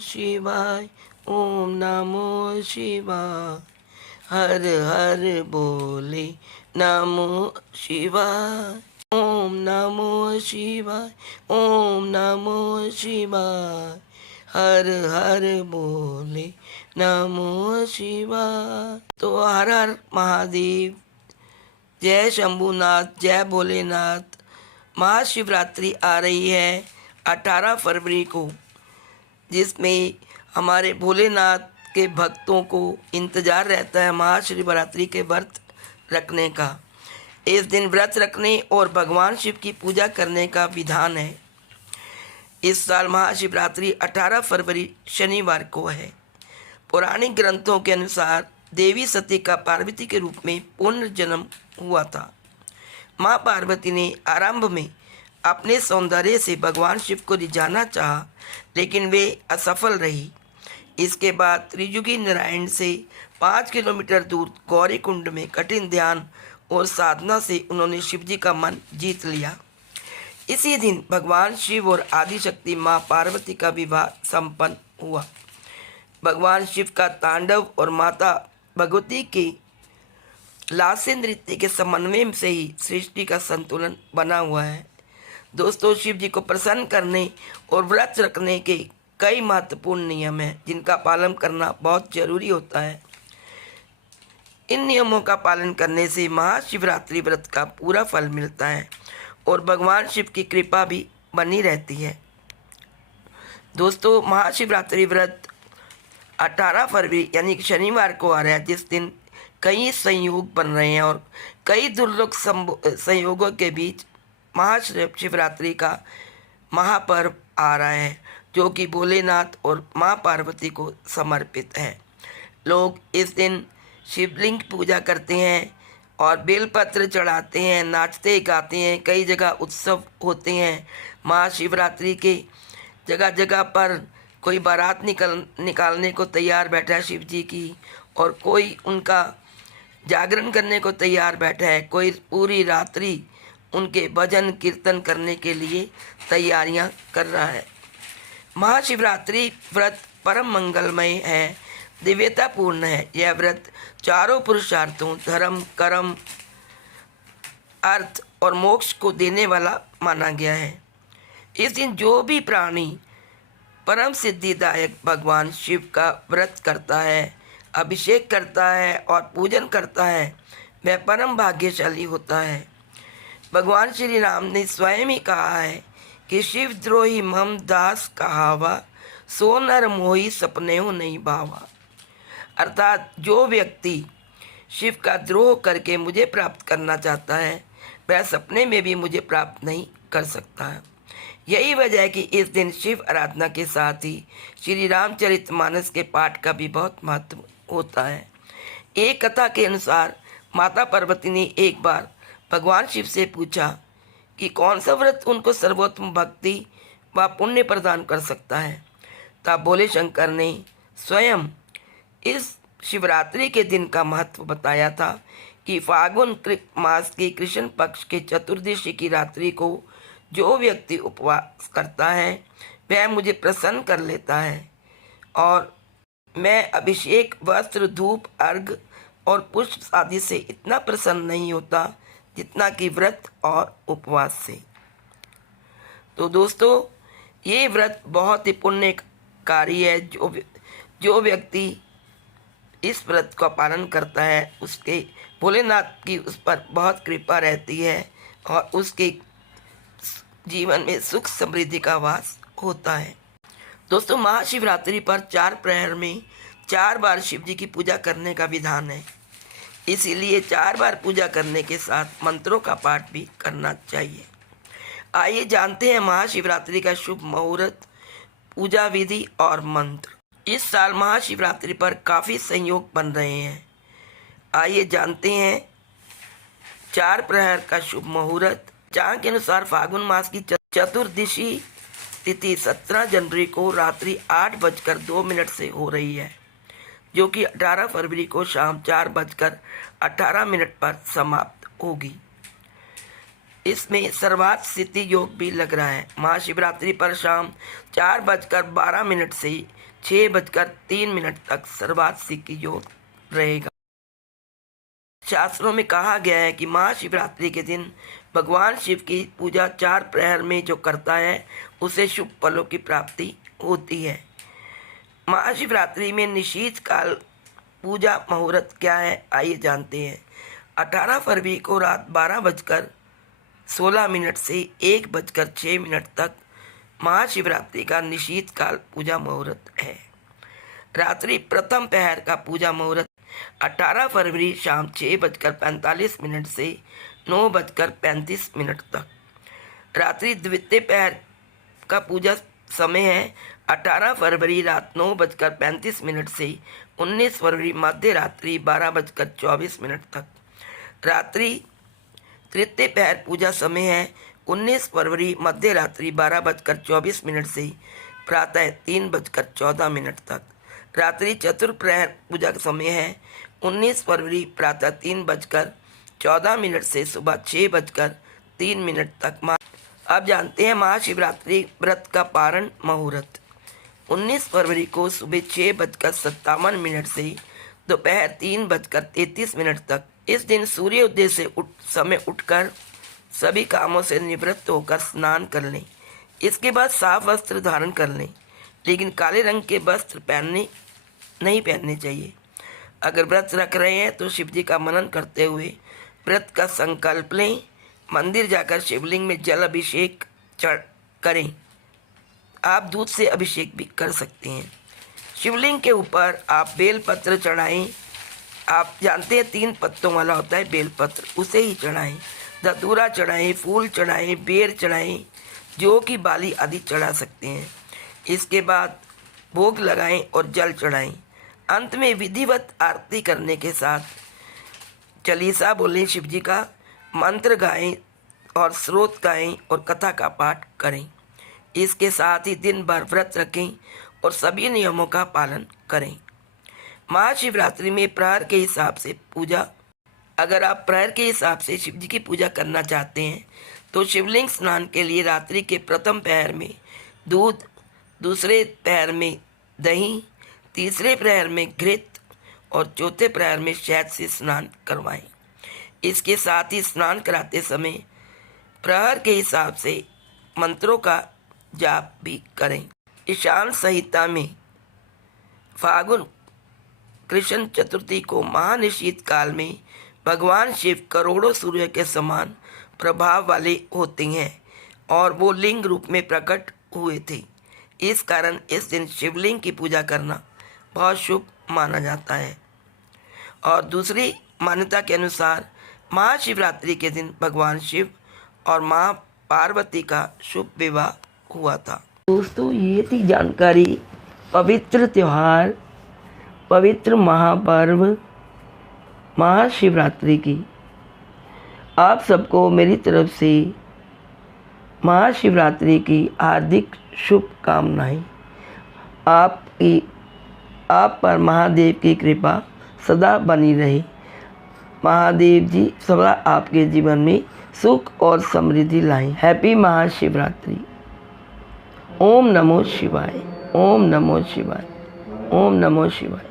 शिवाय, ओम नमो शिवाय, हर हर बोले नमो शिवाय, ओम नमो शिवाय, ओम नमो शिवाय, हर हर बोले नमो शिवाय। तो हर हर महादेव, जय शंभुनाथ, जय भोलेनाथ। महाशिवरात्रि आ रही है 18 फरवरी को, जिसमें हमारे भोलेनाथ के भक्तों को इंतज़ार रहता है महाशिवरात्रि के व्रत रखने का। इस दिन व्रत रखने और भगवान शिव की पूजा करने का विधान है। इस साल महाशिवरात्रि 18 फरवरी शनिवार को है। पौराणिक ग्रंथों के अनुसार देवी सती का पार्वती के रूप में पुनर्जन्म हुआ था। माँ पार्वती ने आरंभ में अपने सौंदर्य से भगवान शिव को रिझाना चाहा, लेकिन वे असफल रही। इसके बाद त्रियुगी नारायण से 5 किलोमीटर दूर गौरी कुंड में कठिन ध्यान और साधना से उन्होंने शिव जी का मन जीत लिया। इसी दिन भगवान शिव और आदिशक्ति माँ पार्वती का विवाह संपन्न हुआ। भगवान शिव का तांडव और माता भगवती के लास्य नृत्य के समन्वय से ही सृष्टि का संतुलन बना हुआ है। दोस्तों, शिव जी को प्रसन्न करने और व्रत रखने के कई महत्वपूर्ण नियम हैं, जिनका पालन करना बहुत जरूरी होता है। इन नियमों का पालन करने से महाशिवरात्रि व्रत का पूरा फल मिलता है और भगवान शिव की कृपा भी बनी रहती है। दोस्तों, महाशिवरात्रि व्रत 18 फरवरी यानी कि शनिवार को आ रहा है, जिस दिन कई संयोग बन रहे हैं और कई दुर्लभ संयोगों के बीच महाशिवरात्रि का महापर्व आ रहा है, जो कि भोलेनाथ और माँ पार्वती को समर्पित है। लोग इस दिन शिवलिंग पूजा करते हैं और बेलपत्र चढ़ाते हैं, नाचते गाते हैं। कई जगह उत्सव होते हैं महाशिवरात्रि के। जगह जगह पर कोई बारात निकालने को तैयार बैठा है शिव जी की, और कोई उनका जागरण करने को तैयार बैठा है। कोई पूरी रात्रि उनके भजन कीर्तन करने के लिए तैयारियां कर रहा है। महाशिवरात्रि व्रत परम मंगलमय है, दिव्यतापूर्ण है। यह व्रत चारों पुरुषार्थों धर्म, कर्म, अर्थ और मोक्ष को देने वाला माना गया है। इस दिन जो भी प्राणी परम सिद्धिदायक भगवान शिव का व्रत करता है, अभिषेक करता है और पूजन करता है, वह परम भाग्यशाली होता है। भगवान श्री राम ने स्वयं ही कहा है कि शिव द्रोही मम दास कहावा, सो नर मोही सपने हो नहीं भावा। अर्थात जो व्यक्ति शिव का द्रोह करके मुझे प्राप्त करना चाहता है, वह सपने में भी मुझे प्राप्त नहीं कर सकता है। यही वजह है कि इस दिन शिव आराधना के साथ ही श्री रामचरितमानस के पाठ का भी बहुत महत्व होता है। एक कथा के अनुसार माता पार्वती ने एक बार भगवान शिव से पूछा कि कौन सा व्रत उनको सर्वोत्तम भक्ति व पुण्य प्रदान कर सकता है। तब भोले शंकर ने स्वयं इस शिवरात्रि के दिन का महत्व बताया था कि फागुन मास के कृष्ण पक्ष के चतुर्दशी की रात्रि को जो व्यक्ति उपवास करता है, वह मुझे प्रसन्न कर लेता है और मैं अभिषेक, वस्त्र, धूप, अर्घ और पुष्प आदि से इतना प्रसन्न नहीं होता जितना कि व्रत और उपवास से। तो दोस्तों, ये व्रत बहुत ही पुण्यकारी है। जो व्यक्ति इस व्रत का पालन करता है, उसके भोलेनाथ की उस पर बहुत कृपा रहती है और उसके जीवन में सुख समृद्धि का वास होता है। दोस्तों, महाशिवरात्रि पर 4 प्रहर में 4 बार शिव जी की पूजा करने का विधान है। इसीलिए 4 बार पूजा करने के साथ मंत्रों का पाठ भी करना चाहिए। आइए जानते हैं महाशिवरात्रि का शुभ मुहूर्त, पूजा विधि और मंत्र। इस साल महाशिवरात्रि पर काफ़ी संयोग बन रहे हैं। आइए जानते हैं 4 प्रहर का शुभ मुहूर्त। जहाँ के अनुसार फागुन मास की चतुर्दशी तिथि 17 जनवरी को रात्रि 8:02 से हो रही है, जो कि 18 फरवरी को शाम 4:18 पर समाप्त होगी। इसमें सर्वार्थ सिद्धि योग भी लग रहा है। महाशिवरात्रि पर शाम 4:12 से 6:03 तक सर्वाधिक योग रहेगा। शास्त्रों में कहा गया है कि महाशिवरात्रि के दिन भगवान शिव की पूजा 4 प्रहर में जो करता है उसे शुभ फलों की प्राप्ति होती है। महाशिवरात्रि में निशीथ काल पूजा मुहूर्त क्या है, आइए जानते हैं। 18 फरवरी को रात 12:16 से 1:06 तक महाशिवरात्रि का निशीथ काल पूजा मुहूर्त है। रात्रि प्रथम पहर का पूजा मुहूर्त 18 फरवरी शाम 6:45 से 9:35 तक। रात्रि द्वितीय पहर का पूजा समय है 18 फरवरी रात 9:35 से 19 फरवरी मध्य रात्रि 12:24 तक। रात्रि तृतीय पहर पूजा समय है 19 फरवरी मध्य रात्रि 12:24 से प्रातः 3:14 तक। रात्रि चतुर्प्रहर पूजा का समय है 19 फरवरी प्रातः 3:14 से सुबह 6:03 तक। अब जानते हैं महाशिवरात्रि व्रत का पारण मुहूर्त। 19 फरवरी को सुबह 6:57 से दोपहर 3:33 तक। इस दिन सूर्योदय से समय उठकर सभी कामों से निवृत्त होकर स्नान कर लें। इसके बाद साफ वस्त्र धारण कर लें, लेकिन काले रंग के वस्त्र नहीं पहनने चाहिए। अगर व्रत रख रहे हैं तो शिव जी का मनन करते हुए व्रत का संकल्प लें। मंदिर जाकर शिवलिंग में जल अभिषेक करें। आप दूध से अभिषेक भी कर सकते हैं। शिवलिंग के ऊपर आप बेलपत्र चढ़ाएं। आप जानते हैं 3 पत्तों वाला होता है बेलपत्र, उसे ही चढ़ाएं। धतूरा चढ़ाएं, फूल चढ़ाएं, बेर चढ़ाएं, जो कि बाली आदि चढ़ा सकते हैं। इसके बाद भोग लगाएं और जल चढ़ाएं। अंत में विधिवत आरती करने के साथ चालीसा बोलें, शिव जी का मंत्र गाएं और स्रोत गाएं और कथा का पाठ करें। इसके साथ ही दिन भर व्रत रखें और सभी नियमों का पालन करें। महाशिवरात्रि में प्रहर के हिसाब से पूजा, अगर आप प्रहर के हिसाब से शिव जी की पूजा करना चाहते हैं तो शिवलिंग स्नान के लिए रात्रि के प्रथम पहर में दूध, दूसरे पहर में दही, तीसरे प्रहर में घृत और चौथे प्रहर में शहद से स्नान करवाएं। इसके साथ ही स्नान कराते समय प्रहर के हिसाब से मंत्रों का जाप भी करें। ईशान संहिता में फागुन कृष्ण चतुर्थी को महानिशीथ काल में भगवान शिव करोड़ों सूर्य के समान प्रभाव वाले होते हैं और वो लिंग रूप में प्रकट हुए थे। इस कारण इस दिन शिवलिंग की पूजा करना बहुत शुभ माना जाता है। और दूसरी मान्यता के अनुसार महाशिवरात्रि के दिन भगवान शिव और माँ पार्वती का शुभ विवाह हुआ था। दोस्तों, ये थी जानकारी पवित्र त्यौहार, पवित्र महापर्व महाशिवरात्रि की। आप सबको मेरी तरफ से महाशिवरात्रि की हार्दिक शुभकामनाएं। आप पर महादेव की कृपा सदा बनी रहे। महादेव जी सदा आपके जीवन में सुख और समृद्धि लाएं। हैप्पी महाशिवरात्रि। ओम नमो शिवाय, ओम नमो शिवाय, ओम नमो शिवाय।